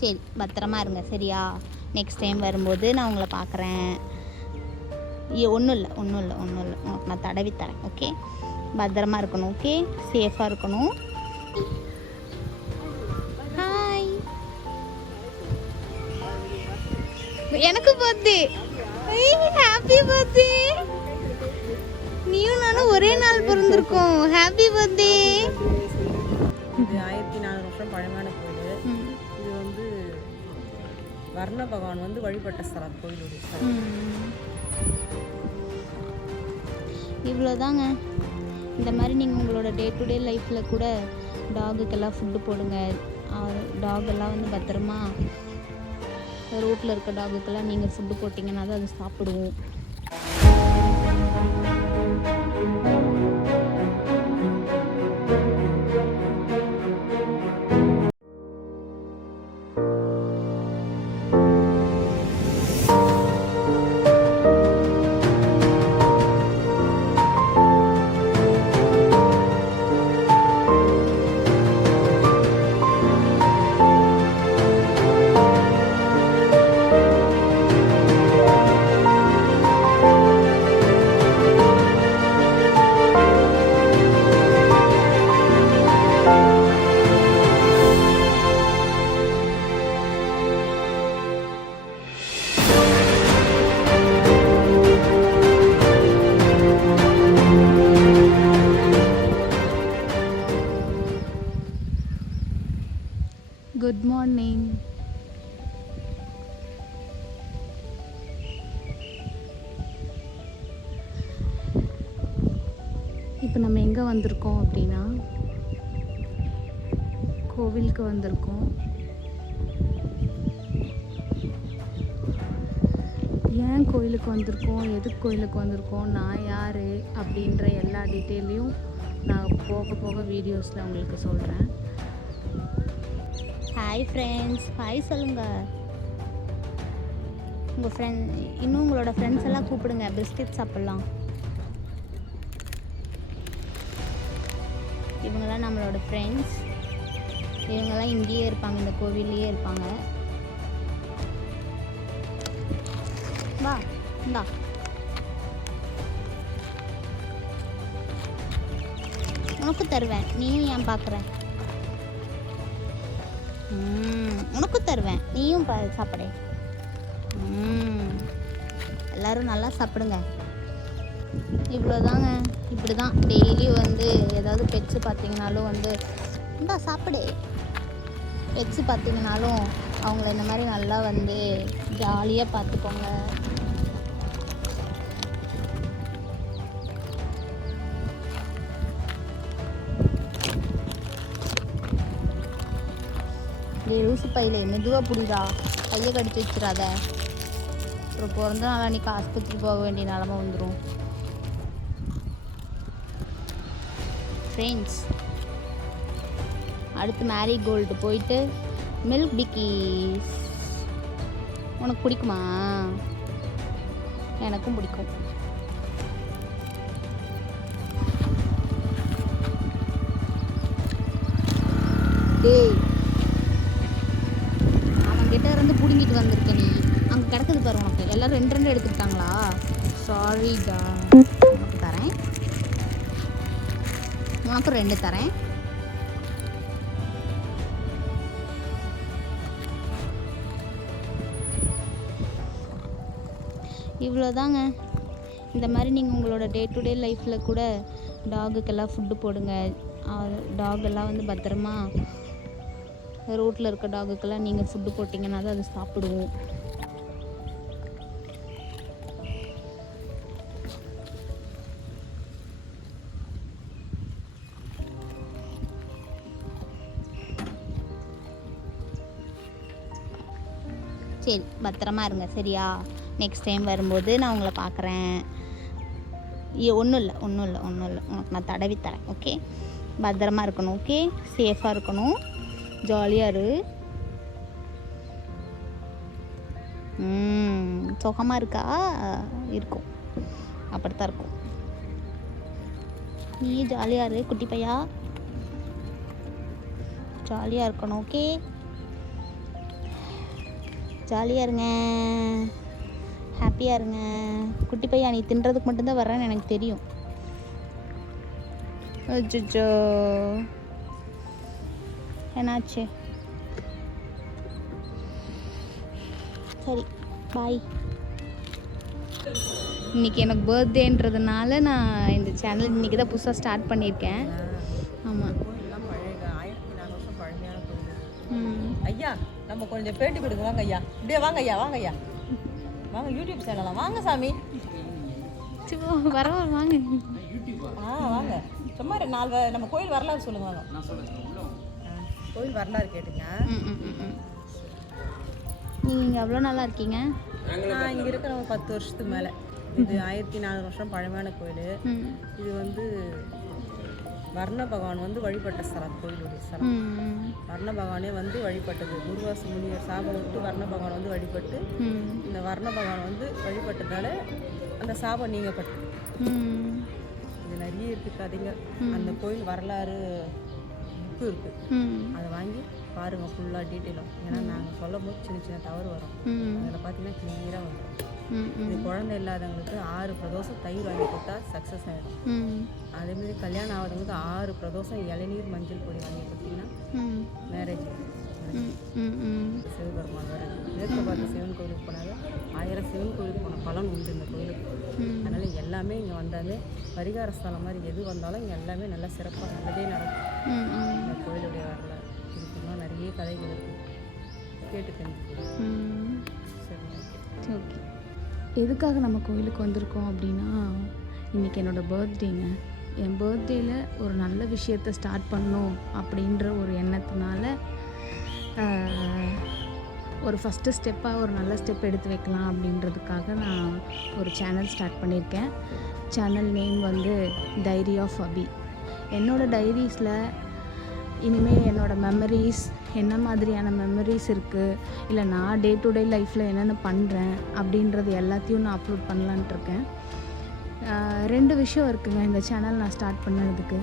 சரி, பத்திரமா இருங்க சரியா? நெக்ஸ்ட் டைம் வரும்போது நான் உங்களை பார்க்குறேன். ஒன்றும் இல்லை உனக்கு நான் தடவி தரேன். ஓகே, பத்திரமா இருக்கணும். ஓகே, சேஃபாக இருக்கணும். ஹாய், எனக்கு பர்த்டே. Happy birthday. நீயும் நானும் ஒரே நாள் பிறந்திருக்கோம். Happy birthday. இது 1400 வருஷம் பழமையான கோயில். இது வந்து வர்ண பகவான் வந்து வழிபட்ட ஸ்தலம், கோயிலுடைய ஸ்தலம். இவ்வளோதாங்க. இந்த மாதிரி நீங்கள் உங்களோட டே டு டே லைஃப்பில் கூட டாகுக்கெல்லாம் ஃபுட்டு போடுங்க. டாகெல்லாம் வந்து பத்திரமா, ரோட்டில் இருக்க டாகுக்கெல்லாம் நீங்கள் ஃபுட்டு போட்டிங்கன்னா தான் அது சாப்பிடுவோம். Good morning. இப்போ நம்ம எங்கே வந்திருக்கோம் அப்படின்னா, கோவிலுக்கு வந்திருக்கோம். ஏன் கோயிலுக்கு வந்திருக்கோம், எதுக்கு கோயிலுக்கு வந்திருக்கோம், நான் யார் அப்படின்ற எல்லா டீட்டெயிலையும் நான் போக போக வீடியோஸில் உங்களுக்கு சொல்கிறேன். ஹாய் ஃப்ரெண்ட்ஸ், ஹாய் சொல்லுங்கள். உங்கள் இன்னும் உங்களோட ஃப்ரெண்ட்ஸ் எல்லாம் கூப்பிடுங்க, பிஸ்கெட் சாப்பிட்லாம். இவங்கெல்லாம் நம்மளோட ஃப்ரெண்ட்ஸ். இவங்கெல்லாம் இங்கேயே இருப்பாங்க, இந்த கோவில்லையே இருப்பாங்க. வா, இந்தா. உனக்கு தருவேன், நீயும் ஏன் பார்க்குற? உனக்கும் தருவேன், நீயும் சாப்பிடு. எல்லோரும் நல்லா சாப்பிடுங்க. இவ்வளோதாங்க. இப்படி தான் டெய்லி வந்து ஏதாவது பெட்ஸு பார்த்திங்கனாலும் வந்து இந்தா சாப்பிடு. பெட்ஸு பார்த்திங்கனாலும் அவங்கள இந்த மாதிரி நல்லா வந்து ஜாலியாக பார்த்துக்கோங்க. லூசு பையில மெதுவாக புடிதா, கையை கடிச்சு வச்சிடாத. அப்புறம் பிறந்த நாள் அன்றைக்கி ஆஸ்பத்திரி போக வேண்டிய நிலமை வந்துடும். ஃப்ரெண்ட்ஸ், அடுத்து மேரிகோல்டு போயிட்டு மில்க் பிக்கீஸ். உனக்கு பிடிக்குமா? எனக்கும் பிடிக்கும். டேய், அவன்கிட்ட இருந்து பிடுங்கிட்டு வந்திருக்கேன். நீ அங்கே கிடக்குது பாரு. உனக்கு எல்லோரும் 2 எடுத்துக்கிட்டாங்களா? சாரிடா. உனக்கு தரேன், உனக்கும் 2 தரேன். இவ்வளோதாங்க. இந்த மாதிரி நீங்கள் உங்களோட டே டு டே லைஃப்பில் கூட டாகுக்கெல்லாம் ஃபுட்டு போடுங்க. டாகெல்லாம் வந்து பத்திரமா, ரோட்டில் இருக்க டாகுக்கெல்லாம் நீங்கள் ஃபுட்டு போட்டிங்கன்னா தான் அது சாப்பிடுவோம். சரி, பத்திரமா இருங்க சரியா? நெக்ஸ்ட் டைம் வரும்போது நான் உங்களை பார்க்குறேன். ஒன்றும் இல்லை உனக்கு நான் தடவி தரேன். ஓகே, பத்திரமா இருக்கணும். ஓகே, சேஃபாக இருக்கணும். ஜாலியாக இரு. சுகமாக இருக்கா? இருக்கும், அப்படித்தான் இருக்கும். நீ ஜாலியாக இரு குட்டி பையா, ஜாலியாக இருக்கணும். ஓகே, ஜாலியாக இருங்க, ஹாப்பியாக இருங்க. குட்டி பையன் நீ தின்றதுக்கு மட்டும்தான் வர்றேன்னு எனக்கு தெரியும். அச்சோ, என்னாச்சு? சரி, பாய். இன்றைக்கி எனக்கு பர்த்டேன்றதுனால நான் இந்த சேனல் இன்றைக்கி தான் புதுசாக ஸ்டார்ட் பண்ணியிருக்கேன். ஆமாம். கோயிலெலாம் பழைய 1400 வருஷம் பழமையான கோயில். ஐயா நம்ம கொஞ்சம் பேட்டி கொடுங்க வாங்க ஐயா. இப்படியே வாங்க ஐயா, வாங்க ஐயா, வாங்க. யூடியூப் சேனலாம் வாங்க சாமி. வர வாங்க. வாங்க. சும்மா 4 நம்ம கோயில் வரலாறு சொல்லுங்க. வாங்க. கோயில் வரலாறு கேட்டுங்க. நீங்கள் எவ்வளோ நல்லா இருக்கீங்க? நான் இங்கே இருக்கிற 10 வருஷத்துக்கு மேலே. இது 1400 வருஷம் பழமையான கோயில். இது வந்து வர்ண பகவான் வந்து வழிபட்ட ஸ்தலம், கோயிலுடைய ஸ்தலம். வர்ண பகவானே வந்து வழிபட்டது. துர்வாச முனிவர் சாபம் விட்டு வர்ண பகவான் வந்து வழிபட்டு இந்த வர்ண பகவான் வந்து வழிபட்டதால அந்த சாபம் நீங்கப்பட்டது. இது நிறைய இருக்குது கதைங்க. அந்த கோயில் வரலாறு புக்கு இருக்குது, அதை வாங்கி பாருங்கள் ஃபுல்லாக டீட்டெயிலும். ஏன்னா நாங்கள் சொல்லும் போது சின்ன சின்ன தவறு வரும், அதில் பார்த்தீங்கன்னா கிளியராக வந்துடும். இது குழந்தை இல்லாதவங்களுக்கு 6 பிரதோஷம் தயிர் வாங்கி கொடுத்தா சக்ஸஸ் ஆகிடும். அதேமாதிரி கல்யாணம் ஆகாதவங்களுக்கு 6 பிரதோஷம் இளநீர் மஞ்சள் பொடி வாங்கி கொடுத்தீங்கன்னா மேரேஜ். சிவபெருமான் வர மேற்கு பார்த்து சிவன் கோயிலுக்கு போனாலும் 1000 சிவன் கோயிலுக்கு போன பலன் உண்டு இந்த கோயிலுக்கு. அதனால் எல்லாமே இங்கே வந்தாலே பரிகார ஸ்தலம் மாதிரி எது வந்தாலும் இங்கே எல்லாமே நல்லா சிறப்பாக நல்லதே நடக்கும். இந்த கோயிலுடைய வரலாறு இதுக்குலாம் நிறைய கதைகள் இருக்குது, கேட்டுக்கணும். சரி, ஓகே. எதுக்காக நம்ம கோயிலுக்கு வந்திருக்கோம் அப்படின்னா, இன்றைக்கி என்னோடய பர்த்டேங்க. என் பர்த்டேயில் ஒரு நல்ல விஷயத்தை ஸ்டார்ட் பண்ணோம் அப்படின்ற ஒரு எண்ணத்தினால ஒரு ஃபஸ்ட்டு ஸ்டெப்பாக ஒரு நல்ல ஸ்டெப் எடுத்து வைக்கலாம் அப்படின்றதுக்காக நான் ஒரு சேனல் ஸ்டார்ட் பண்ணியிருக்கேன். சேனல் நேம் வந்து டைரி ஆஃப் அபி. என்னோடய டைரிஸில் இனிமேல் என்னோடய மெமரிஸ், என்ன மாதிரியான மெமரிஸ் இருக்குது, இல்லை நான் டே டு டே லைஃப்பில் என்னென்ன பண்ணுறேன் அப்படின்றது எல்லாத்தையும் நான் அப்லோட் பண்ணலான்ட்ருக்கேன். 2 விஷயம் இருக்குங்க இந்த சேனல் நான் ஸ்டார்ட் பண்ணதுக்கு.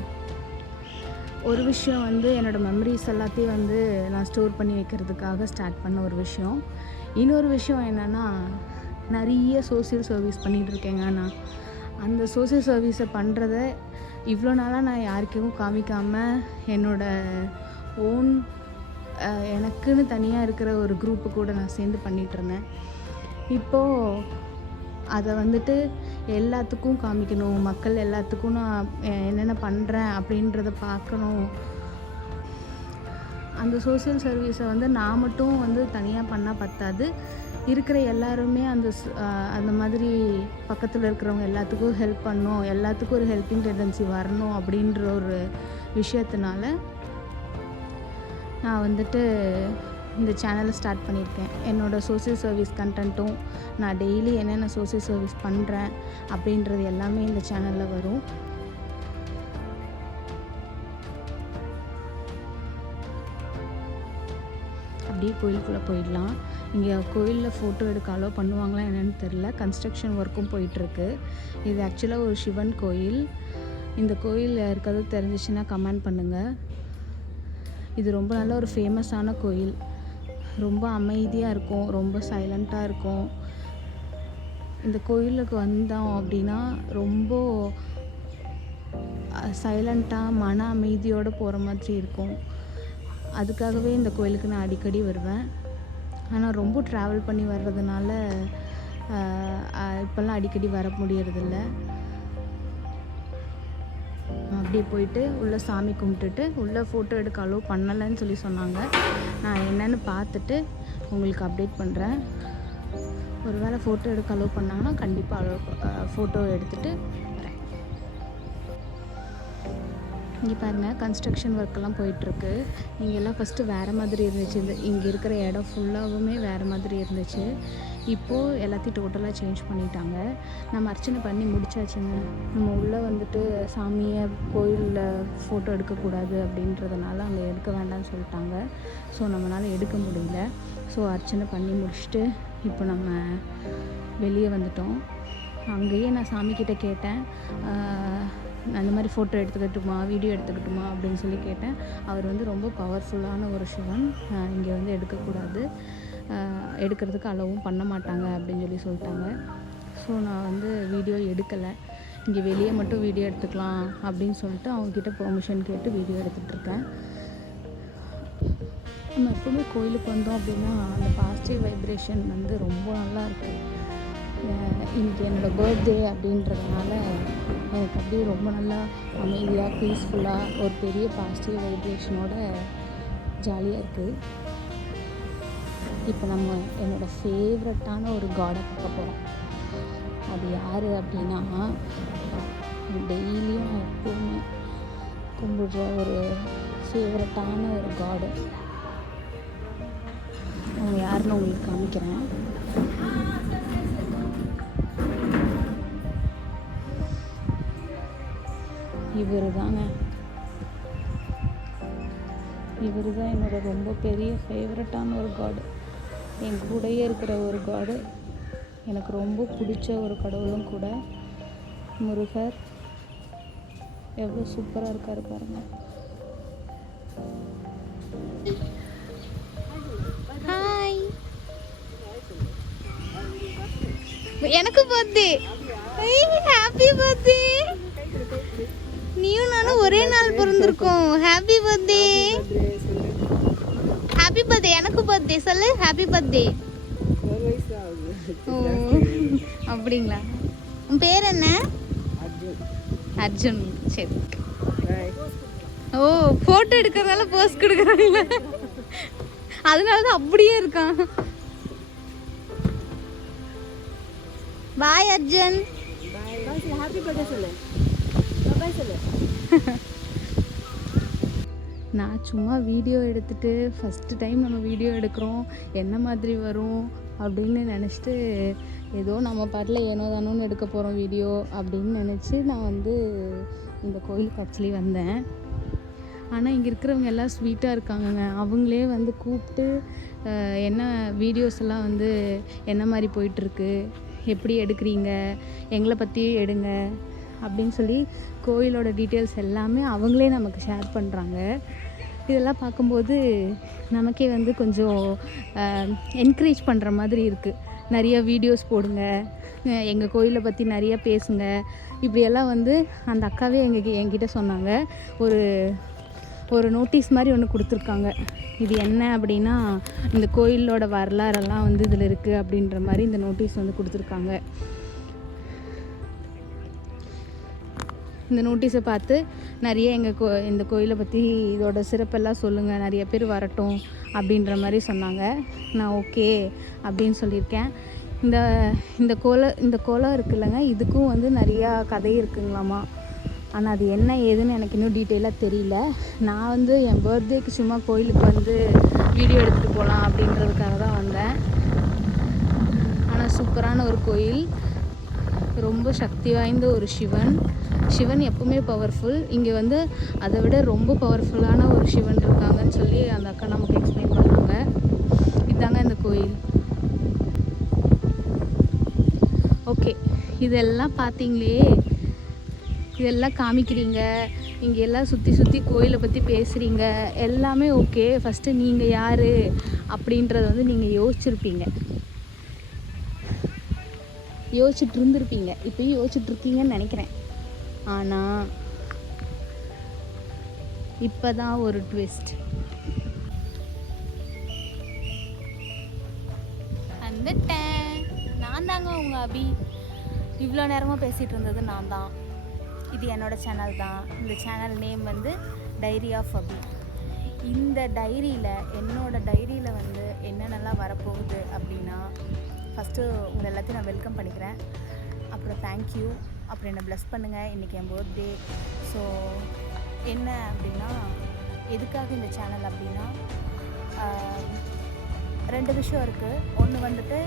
ஒரு விஷயம் வந்து என்னோடய மெமரிஸ் எல்லாத்தையும் வந்து நான் ஸ்டோர் பண்ணி வைக்கிறதுக்காக ஸ்டார்ட் பண்ண ஒரு விஷயம். இன்னொரு விஷயம் என்னென்னா, நிறைய சோசியல் சர்வீஸ் பண்ணிகிட்ருக்கேங்க. நான் அந்த சோசியல் சர்வீஸை பண்ணுறத இவ்வளோ நாளாக நான் யாருக்கும் காமிக்காமல் என்னோடய ஓன் எனக்குன்னு தனியாக இருக்கிற ஒரு குரூப்பு கூட நான் சேர்ந்து பண்ணிகிட்ருந்தேன். இப்போது அதை வந்துட்டு எல்லாத்துக்கும் காமிக்கணும், மக்கள் எல்லாத்துக்கும் நான் என்னென்ன பண்ணுறேன் அப்படின்றத பார்க்கணும். அந்த சோசியல் சர்வீஸை வந்து நான் மட்டும் வந்து தனியாக பண்ணால் பத்தாது, இருக்கிற எல்லாருமே அந்த மாதிரி பக்கத்தில் இருக்கிறவங்க எல்லாத்துக்கும் ஹெல்ப் பண்ணணும், எல்லாத்துக்கும் ஒரு ஹெல்பிங் டெண்டன்சி வரணும் அப்படின்ற ஒரு விஷயத்தினால நான் வந்துட்டு இந்த சேனலை ஸ்டார்ட் பண்ணியிருக்கேன். என்னோடய சோசியல் சர்வீஸ் கண்டென்ட்டும் நான் டெய்லி என்னென்ன சோசியல் சர்வீஸ் பண்ணுறேன் அப்படின்றது எல்லாமே இந்த சேனலில் வரும். அப்படியே கோயிலுக்குள்ளே போயிடலாம். இங்கே கோயிலில் ஃபோட்டோ எடுக்க அலோவ் பண்ணுவாங்களா என்னென்னு தெரில. கன்ஸ்ட்ரக்ஷன் ஒர்க்கும் போயிட்டுருக்கு. இது ஆக்சுவலாக ஒரு சிவன் கோயில். இந்த கோயில் இருக்கிறது தெரிஞ்சிச்சுன்னா கமெண்ட் பண்ணுங்கள். இது ரொம்ப நல்ல ஒரு ஃபேமஸான கோயில். ரொம்ப அமைதியாக இருக்கும், ரொம்ப சைலண்ட்டாக இருக்கும். இந்த கோயிலுக்கு வந்தோம் அப்படின்னா ரொம்ப சைலண்ட்டாக மன அமைதியோடு போகிற மாதிரி இருக்கும். அதுக்காகவே இந்த கோயிலுக்கு நான் அடிக்கடி வருவேன். ஆனால் ரொம்ப ட்ராவல் பண்ணி வர்றதுனால இப்போல்லாம் அடிக்கடி வர முடியறதில்ல. அப்படியே போயிட்டு உள்ளே சாமி கும்பிட்டுட்டு உள்ளே ஃபோட்டோ எடுக்க அலோவ் பண்ணலைன்னு சொல்லி சொன்னாங்க. நான் என்னென்னு பார்த்துட்டு உங்களுக்கு அப்டேட் பண்ணுறேன். ஒரு வேளை ஃபோட்டோ எடுக்க அலோவ் பண்ணாங்கன்னா கண்டிப்பாக ஃபோட்டோ எடுத்துகிட்டு வரேன். இங்கே பாருங்கள், கன்ஸ்ட்ரக்ஷன் ஒர்க்கெல்லாம் போயிட்டுருக்கு. இங்கெல்லாம் ஃபஸ்ட்டு வேறு மாதிரி இருந்துச்சு. இங்கே இருக்கிற இடம் ஃபுல்லாகவுமே வேறு மாதிரி இருந்துச்சு. இப்போது எல்லாத்தையும் டோட்டலாக சேஞ்ச் பண்ணிட்டாங்க. நம்ம அர்ச்சனை பண்ணி முடிச்சாச்சுங்க. நம்ம உள்ளே வந்துட்டு சாமியை கோயிலில் ஃபோட்டோ எடுக்கக்கூடாது அப்படின்றதுனால அங்கே எடுக்க வேண்டாம்னு சொல்லிட்டாங்க. ஸோ நம்மளால் எடுக்க முடியல. ஸோ அர்ச்சனை பண்ணி முடிச்சுட்டு இப்போ நம்ம வெளியே வந்துட்டோம். அங்கேயே நான் சாமிக்கிட்ட கேட்டேன், அந்த மாதிரி ஃபோட்டோ எடுத்துக்கட்டுமா, வீடியோ எடுத்துக்கட்டுமா அப்படின்னு சொல்லி கேட்டேன். அவர் வந்து ரொம்ப பவர்ஃபுல்லான ஒரு சிவன், இங்கே வந்து எடுக்கக்கூடாது, எடுக்கிறதுக்கு அலோவும் பண்ண மாட்டாங்க அப்படின்னு சொல்லிட்டாங்க. ஸோ நான் வந்து வீடியோ எடுக்கலை. இங்கே வெளியே மட்டும் வீடியோ எடுத்துக்கலாம் அப்படின்னு சொல்லிட்டு அவங்கக்கிட்ட பெர்மிஷன் கேட்டு வீடியோ எடுத்துகிட்ருக்கேன். நம்ம எப்போவுமே கோயிலுக்கு வந்தோம் அப்படின்னா அந்த பாசிட்டிவ் வைப்ரேஷன் வந்து ரொம்ப நல்லாயிருக்கு. இன்றைக்கி என்னோடய பர்த்டே அப்படின்றதுனால எனக்கு அப்படியே ரொம்ப நல்லா அமைதியாக பீஸ்ஃபுல்லாக ஒரு பெரிய பாசிட்டிவ் வைப்ரேஷனோட ஜாலியாக இருக்குது. இப்போ நம்ம என்னோடய ஃபேவரட்டான ஒரு காடை பார்க்க போகிறோம். அது யார் அப்படின்னா, டெய்லியும் நான் எப்போவுமே கும்பிடுற ஒரு ஃபேவரட்டான ஒரு காடு. அவங்க யாருன்னு உங்களுக்கு காமிக்கிறேன். இவர் தான் என்னோட ரொம்ப பெரிய ஃபேவரட்டான ஒரு காடு. என் கூடயே இருக்கிற ஒரு காடு. எனக்கு ரொம்ப பிடிச்ச ஒரு கடவுளும் கூட. முருகர் எவ்வளோ சூப்பராக இருக்காரு பாருங்க. ஹாய், எனக்கு பர்த்டே. Happy birthday. நீயும் நானும் ஒரே நாள் பிறந்திருக்கோம். Happy birthday. Happy birthday. எனக்கு பர்த்டே சொல்லு. Happy birthday. ஓ அப்படிங்களா? உன் பேர் என்ன? அர்ஜுன். சரி. ஓ, ஃபோட்டோ எடுக்கிறதால போஸ்ட் கொடுக்குறாங்க, அதனால தான் அப்படியே இருக்கான். பாய் அர்ஜுன். ஹாப்பி பர்த்டே சொல்லு. பாய் சொல்லு. நான் சும்மா வீடியோ எடுத்துகிட்டு ஃபஸ்ட்டு டைம் நம்ம வீடியோ எடுக்கிறோம், என்ன மாதிரி வரும் அப்படின்னு நினச்சிட்டு ஏதோ நம்ம பாட்டில் ஏனோ தானோன்னு எடுக்க போகிறோம் வீடியோ அப்படின்னு நினச்சி நான் வந்து இந்த கோயிலுக்கு ஆக்சுவலி வந்தேன். ஆனால் இங்கே இருக்கிறவங்க எல்லாம் ஸ்வீட்டாக இருக்காங்கங்க. அவங்களே வந்து கூப்பிட்டு என்ன வீடியோஸ் எல்லாம் வந்து என்ன மாதிரி போயிட்டுருக்கு, எப்படி எடுக்கிறீங்க, எங்களை பற்றி எடுங்க அப்படின்னு சொல்லி கோயிலோட டீட்டெயில்ஸ் எல்லாமே அவங்களே நமக்கு ஷேர் பண்ணுறாங்க. இதெல்லாம் பார்க்கும்போது நமக்கே வந்து கொஞ்சம் என்கரேஜ் பண்ணுற மாதிரி இருக்குது. நிறைய வீடியோஸ் போடுங்க, எங்கள் கோயிலை பற்றி நிறைய பேசுங்க, இப்படியெல்லாம் வந்து அந்த அக்காவே என்கிட்ட சொன்னாங்க. ஒரு நோட்டீஸ் மாதிரி ஒன்று கொடுத்துருக்காங்க. இது என்ன அப்படின்னா, இந்த கோயிலோட வரலாறெல்லாம் வந்து இதில் இருக்குது அப்படின்ற மாதிரி இந்த நோட்டீஸ் வந்து கொடுத்துருக்காங்க. இந்த நோட்டீஸை பார்த்து நிறைய இந்த கோயிலை பற்றி இதோட சிறப்பெல்லாம் சொல்லுங்கள், நிறைய பேர் வரட்டும் அப்படின்ற மாதிரி சொன்னாங்க. நான் ஓகே அப்படின்னு சொல்லியிருக்கேன். இந்த கோலம் இருக்குல்லங்க, இதுக்கும் வந்து நிறையா கதை இருக்குங்களாமா. ஆனால் அது என்ன ஏதுன்னு எனக்கு இன்னும் டீட்டெயிலாக தெரியல. நான் வந்து என் பர்த்டேக்கு சும்மா கோயிலுக்கு வந்து வீடியோ எடுத்துகிட்டு போகலாம் அப்படின்றதுக்காக தான் வந்தேன். ஆனால் சூப்பரான ஒரு கோயில், ரொம்ப சக்தி வாய்ந்த ஒரு சிவன் எப்பவுமே பவர்ஃபுல். இங்கே வந்து அதை விட ரொம்ப பவர்ஃபுல்லான ஒரு சிவன் இருக்காங்கன்னு சொல்லி அந்த அக்கா நமக்கு எக்ஸ்பிளைன் பண்ணாங்க. இதுதாங்க இந்த கோயில். ஓகே, இதெல்லாம் பார்த்தீங்களே, இதெல்லாம் காமிக்கிறீங்க, இங்கே எல்லாம் சுற்றி கோயிலை பற்றி பேசுகிறீங்க, எல்லாமே ஓகே. ஃபஸ்ட்டு நீங்கள் யார் அப்படின்றத வந்து நீங்கள் யோசிச்சுட்டு இருந்திருப்பீங்க, இப்போயும் யோசிச்சுட்ருக்கீங்கன்னு நினைக்கிறேன். ஆனால் இப்போ தான் ஒரு ட்விஸ்ட். வந்துட்டேன். நான் தாங்க உங்கள் அபி. இவ்வளோ நேரமாக பேசிகிட்டு இருந்தது நான் தான். இது என்னோடய சேனல் தான். இந்த சேனல் நேம் வந்து டைரி ஆஃப் அபி. இந்த என்னோடய டைரியில் வந்து என்னென்னலாம் வரப்போகுது அப்படின்னா, ஃபஸ்ட்டு உங்களை எல்லாத்தையும் நான் வெல்கம் பண்ணிக்கிறேன். அப்புறம் தேங்க்யூ. அப்புறம் என்னை ப்ளஸ் பண்ணுங்கள். இன்றைக்கி என் பர்த்டே. ஸோ என்ன அப்படின்னா, எதுக்காக இந்த சேனல் அப்படின்னா, 2 விஷயம் இருக்குது. ஒன்று வந்துட்டு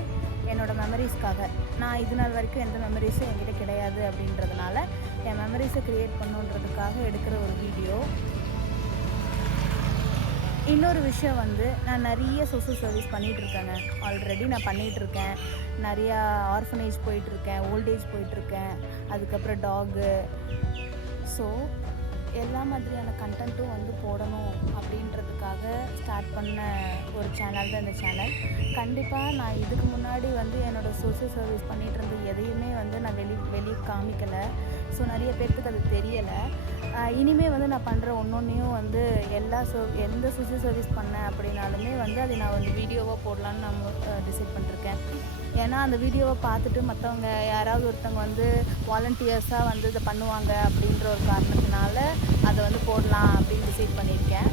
என்னோடய மெமரிஸ்க்காக. நான் இது நாள் வரைக்கும் எந்த மெமரிஸும் என்கிட்ட கிடையாது அப்படின்றதுனால என் மெமரிஸை க்ரியேட் பண்ணுன்றதுக்காக எடுக்கிற ஒரு வீடியோ. இன்னொரு விஷயம் வந்து, நான் நிறைய சோஷியல் சர்வீஸ் பண்ணிகிட்ருக்கேங்க. ஆல்ரெடி நான் பண்ணிகிட்ருக்கேன். நிறையா ஆர்ஃபனேஜ் போயிட்டுருக்கேன், ஓல்டேஜ் போயிட்டுருக்கேன், அதுக்கப்புறம் டாகு. ஸோ எல்லா மாதிரியான கண்டென்ட்டும் வந்து போடணும் அப்படின்றதுக்காக ஸ்டார்ட் பண்ண ஒரு சேனல் தான் இந்த சேனல். கண்டிப்பாக நான் இதுக்கு முன்னாடி வந்து என்னோடய சோஷியல் சர்வீஸ் பண்ணிகிட்டு இருந்த எதையுமே வந்து நான் வெளியே காமிக்கலை. ஸோ நிறைய பேர்த்துக்கு அது தெரியலை. இனிமேல் வந்து நான் பண்ணுற ஒன்றொன்றையும் வந்து எந்த சோஷியல் சர்வீஸ் பண்ணேன் அப்படின்னாலுமே வந்து அதை நான் வந்து வீடியோவாக போடலான்னு நான் டிசைட் பண்ணிருக்கேன். ஏன்னா அந்த வீடியோவை பார்த்துட்டு மற்றவங்க யாராவது ஒருத்தவங்க வந்து வாலண்டியர்ஸாக வந்து இதை பண்ணுவாங்க அப்படின்ற ஒரு காரணத்தினால அதை வந்து போடலாம் அப்படின்னு டிசைட் பண்ணியிருக்கேன்.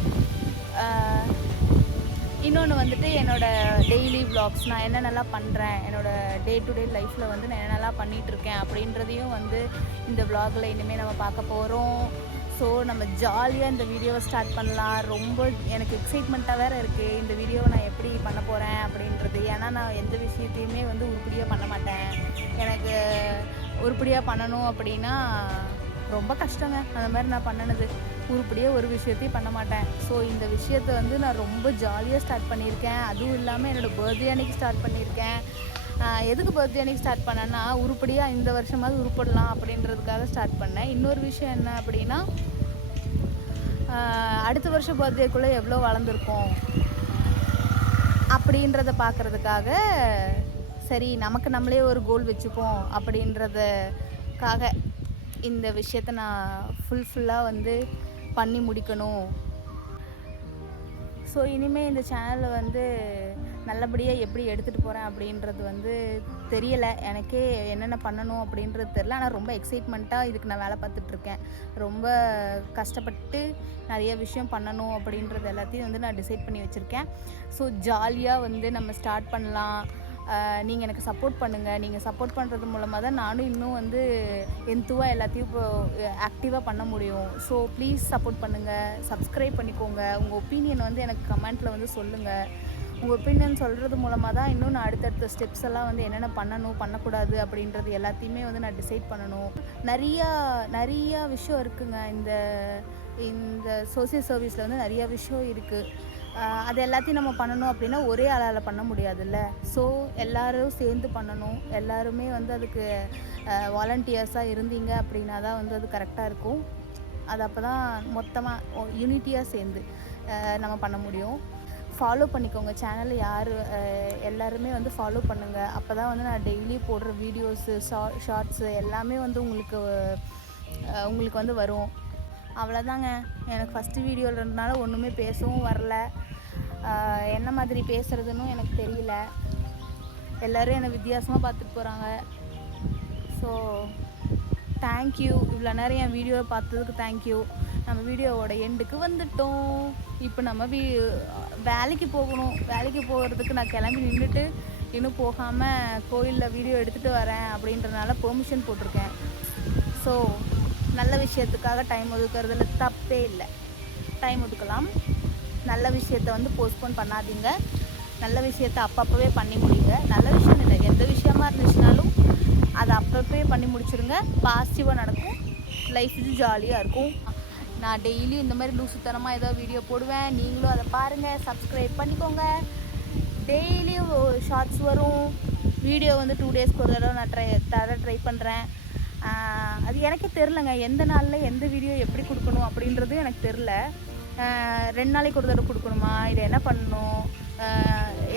இன்னொன்று வந்துட்டு என்னோடய டெய்லி விலாக்ஸ், நான் என்னென்னலாம் பண்ணுறேன், என்னோடய டே டு டே லைஃப்பில் வந்து நான் என்னென்னலாம் பண்ணிகிட்ருக்கேன் அப்படின்றதையும் வந்து இந்த விலாகில் இனிமேல் நம்ம பார்க்க போகிறோம். ஸோ நம்ம ஜாலியாக இந்த வீடியோவை ஸ்டார்ட் பண்ணலாம். ரொம்ப எனக்கு எக்ஸைட்மெண்ட்டாக வேறு இருக்குது இந்த வீடியோவை நான் எப்படி பண்ண போகிறேன் அப்படின்றது. ஏன்னா நான் எந்த விஷயத்தையுமே வந்து உருப்படியாக பண்ண மாட்டேன். எனக்கு உருப்படியாக பண்ணணும் அப்படின்னா ரொம்ப கஷ்டங்க. அந்த மாதிரி நான் பண்ணினது உருப்படியாக ஒரு விஷயத்தையும் பண்ண மாட்டேன். ஸோ இந்த விஷயத்தை வந்து நான் ரொம்ப ஜாலியாக ஸ்டார்ட் பண்ணியிருக்கேன். அதுவும் இல்லாமல் என்னோடய பர்த்டே அன்னைக்கு ஸ்டார்ட் பண்ணியிருக்கேன். எதுக்கு பர்த்டே அன்னைக்கு ஸ்டார்ட் பண்ணேன்னா, உருப்படியாக இந்த வருஷமாவது உருப்படலாம் அப்படின்றதுக்காக ஸ்டார்ட் பண்ணேன். இன்னொரு விஷயம் என்ன அப்படின்னா, அடுத்த வருஷம் பர்த்டேக்குள்ளே எவ்வளோ வளர்ந்துருக்கோம் அப்படின்றத பார்க்குறதுக்காக, சரி நமக்கு நம்மளே ஒரு கோல் வச்சுப்போம் அப்படின்றதுக்காக இந்த விஷயத்த நான் ஃபுல்லாக வந்து பண்ணி முடிக்கணும். ஸோ இனிமேல் இந்த சேனலில் வந்து நல்லபடியாக எப்படி எடுத்துகிட்டு போகிறேன் அப்படின்றது வந்து தெரியலை. எனக்கே என்னென்ன பண்ணணும் அப்படின்றது தெரியல. ஆனால் ரொம்ப எக்ஸைட்மெண்ட்டாக இதுக்கு நான் வேலை பார்த்துட்ருக்கேன். ரொம்ப கஷ்டப்பட்டு நிறைய விஷயம் பண்ணணும் அப்படின்றது எல்லாத்தையும் வந்து நான் டிசைட் பண்ணி வச்சுருக்கேன். ஸோ ஜாலியாக வந்து நம்ம ஸ்டார்ட் பண்ணலாம். நீங்கள் எனக்கு சப்போர்ட் பண்ணுங்கள். நீங்கள் சப்போர்ட் பண்ணுறது மூலமாக தான் நானும் இன்னும் வந்து எந்துவாக எல்லாத்தையும் இப்போ ஆக்டிவாக பண்ண முடியும். ஸோ ப்ளீஸ் சப்போர்ட் பண்ணுங்கள், சப்ஸ்கிரைப் பண்ணிக்கோங்க. உங்கள் ஒப்பீனியன் வந்து எனக்கு கமெண்ட்டில் வந்து சொல்லுங்கள். உங்கள் ஒப்பீனியன் சொல்கிறது மூலமாக தான் இன்னும் நான் அடுத்தடுத்த ஸ்டெப்ஸ் எல்லாம் வந்து என்னென்ன பண்ணணும் பண்ணக்கூடாது அப்படின்றது எல்லாத்தையுமே வந்து நான் டிசைட் பண்ணணும். நிறையா விஷயம் இருக்குங்க. இந்த சோஷியல் சர்வீஸில் வந்து நிறையா விஷயம் இருக்குது. அது எல்லாத்தையும் நம்ம பண்ணணும் அப்படின்னா ஒரே ஆளால் பண்ண முடியாதுல்ல. ஸோ எல்லோரும் சேர்ந்து பண்ணணும். எல்லாருமே வந்து அதுக்கு வாலண்டியர்ஸாக இருந்தீங்க அப்படின்னா தான் வந்து அது கரெக்டாக இருக்கும். அது அப்போ தான் மொத்தமாக யூனிட்டியாக சேர்ந்து நம்ம பண்ண முடியும். ஃபாலோ பண்ணிக்கோங்க சேனலை. எல்லாருமே வந்து ஃபாலோ பண்ணுங்கள். அப்போ தான் வந்து நான் டெய்லி போடுற வீடியோஸு ஷார்ட்ஸு எல்லாமே வந்து உங்களுக்கு வந்து வரும். அவ்வளோதாங்க. எனக்கு ஃபஸ்ட்டு வீடியோவில் இருந்தனால ஒன்றுமே பேசவும் வரல. என்ன மாதிரி பேசுகிறதுன்னு எனக்கு தெரியல. எல்லோரும் என்னை வித்தியாசமாக பார்த்துட்டு போகிறாங்க. So thank you. இவ்வளோ நேரம் என் வீடியோவை பார்த்ததுக்கு தேங்க்யூ. நம்ம வீடியோவோட எண்டுக்கு வந்துட்டோம். இப்போ நம்ம வேலைக்கு போகணும். வேலைக்கு போகிறதுக்கு நான் கிளம்பி நின்றுட்டு இன்னும் போகாமல் கோயிலில் வீடியோ எடுத்துகிட்டு வரேன் அப்படின்றனால பெர்மிஷன் போட்டிருக்கேன். ஸோ நல்ல விஷயத்துக்காக டைம் ஒதுக்குறதுல தப்பே இல்லை. டைம் ஒதுக்கலாம். நல்ல விஷயத்த வந்து போஸ்ட்போன் பண்ணாதீங்க. நல்ல விஷயத்த அப்பப்போவே பண்ணி முடியுங்க. நல்ல விஷயம் இல்லை, எந்த விஷயமா இருந்துச்சுனாலும் அதை அப்பப்பவே பண்ணி முடிச்சுருங்க. பாசிட்டிவாக நடக்கும். லைஃப் இது ஜாலியாக இருக்கும். நான் டெய்லியும் இந்த மாதிரி லூசுத்தனமாக ஏதோ வீடியோ போடுவேன். நீங்களும் அதை பாருங்கள், சப்ஸ்கிரைப் பண்ணிக்கோங்க. டெய்லியும் ஷார்ட்ஸ் வரும். வீடியோ வந்து 2 டேஸ்க்கு ஒரு தடவை நான் ட்ரை பண்ணுறேன். அது எனக்கே தெரிலங்க, எந்த நாளில் எந்த வீடியோ எப்படி கொடுக்கணும் அப்படின்றது எனக்கு தெரில. 2 நாளைக்கு ஒரு தடவை கொடுக்கணுமா, இதை என்ன பண்ணணும்,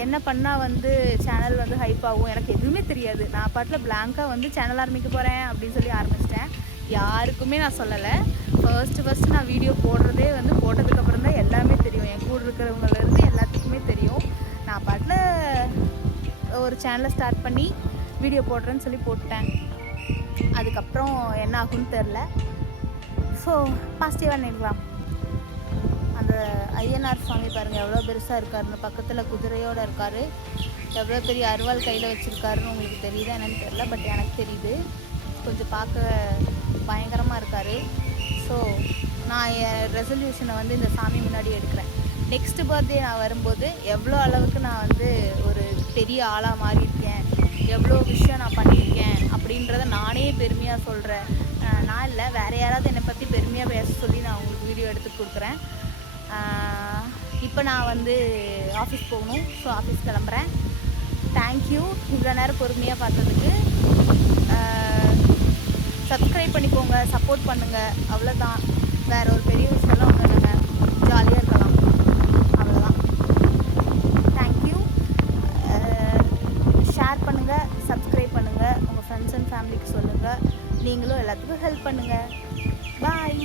என்ன பண்ணால் வந்து சேனல் வந்து ஹைப் ஆகும், எனக்கு எதுவுமே தெரியாது. நான் பாட்டில் பிளாங்காக வந்து சேனல் ஆரம்பிக்க போகிறேன் அப்படின்னு சொல்லி ஆரம்பிச்சிட்டேன். யாருக்குமே நான் சொல்லலை. ஃபர்ஸ்ட்டு நான் வீடியோ போடுறதே வந்து போட்டதுக்கப்புறம் தான் எல்லாமே தெரியும். என் கூட இருக்கிறவங்கலேருந்து எல்லாத்துக்குமே தெரியும். நான் பாட்டில் ஒரு சேனலை ஸ்டார்ட் பண்ணி வீடியோ போடுறேன்னு சொல்லி போட்டுட்டேன். அதுக்கப்புறம் என்ன ஆகும்னு தெரில. ஸோ பாசிட்டிவாக நினைக்கலாம். அந்த ஐயனார் சுவாமி பாருங்கள் எவ்வளோ பெருசாக இருக்காருன்னு. பக்கத்தில் குதிரையோடு இருக்கார். எவ்வளோ பெரிய அருவாள் கையில் வச்சுருக்காருன்னு உங்களுக்கு தெரியுதா என்னன்னு தெரில, பட் எனக்கு தெரியுது. கொஞ்சம் பார்க்க பயங்கரமாக இருக்கார். ஸோ நான் என் ரெசல்யூஷனை வந்து இந்த சாமி முன்னாடி எடுக்கிறேன். நெக்ஸ்ட் பர்த்டே நான் வரும்போது எவ்வளோ அளவுக்கு நான் வந்து ஒரு பெரிய ஆளாக மாறியிருக்கேன், எவ்வளோ விஷயம் நான் பண்ணியிருக்கேன் அப்படின்றத நானே பெருமையாக சொல்கிறேன். நான் இல்லை, வேறு யாராவது என்னை பற்றி பெருமையாக பேச சொல்லி நான் உங்களுக்கு வீடியோ எடுத்து கொடுக்குறேன். இப்போ நான் வந்து ஆஃபீஸ் போகணும். ஸோ ஆஃபீஸ் கிளம்புறேன். தேங்க்யூ இவ்வளோ நேரம் பொறுமையாக பார்த்ததுக்கு. சப்ஸ்கிரைப் பண்ணிக்கோங்க, சப்போர்ட் பண்ணுங்கள். அவ்வளோதான். வேற ஒரு பெரிய விஷயம்லாம் ஒன்றும் இல்லைங்க, ஜாலியாக இருக்கலாம், அவ்வளோதான். தேங்க்யூ. ஷேர் பண்ணுங்கள், சப்ஸ்கிரைப் பண்ணுங்கள், உங்கள் ஃப்ரெண்ட்ஸ் அண்ட் ஃபேமிலிக்கு சொல்லுங்கள், நீங்களும் எல்லாத்துக்கும் ஹெல்ப் பண்ணுங்கள். பாய்.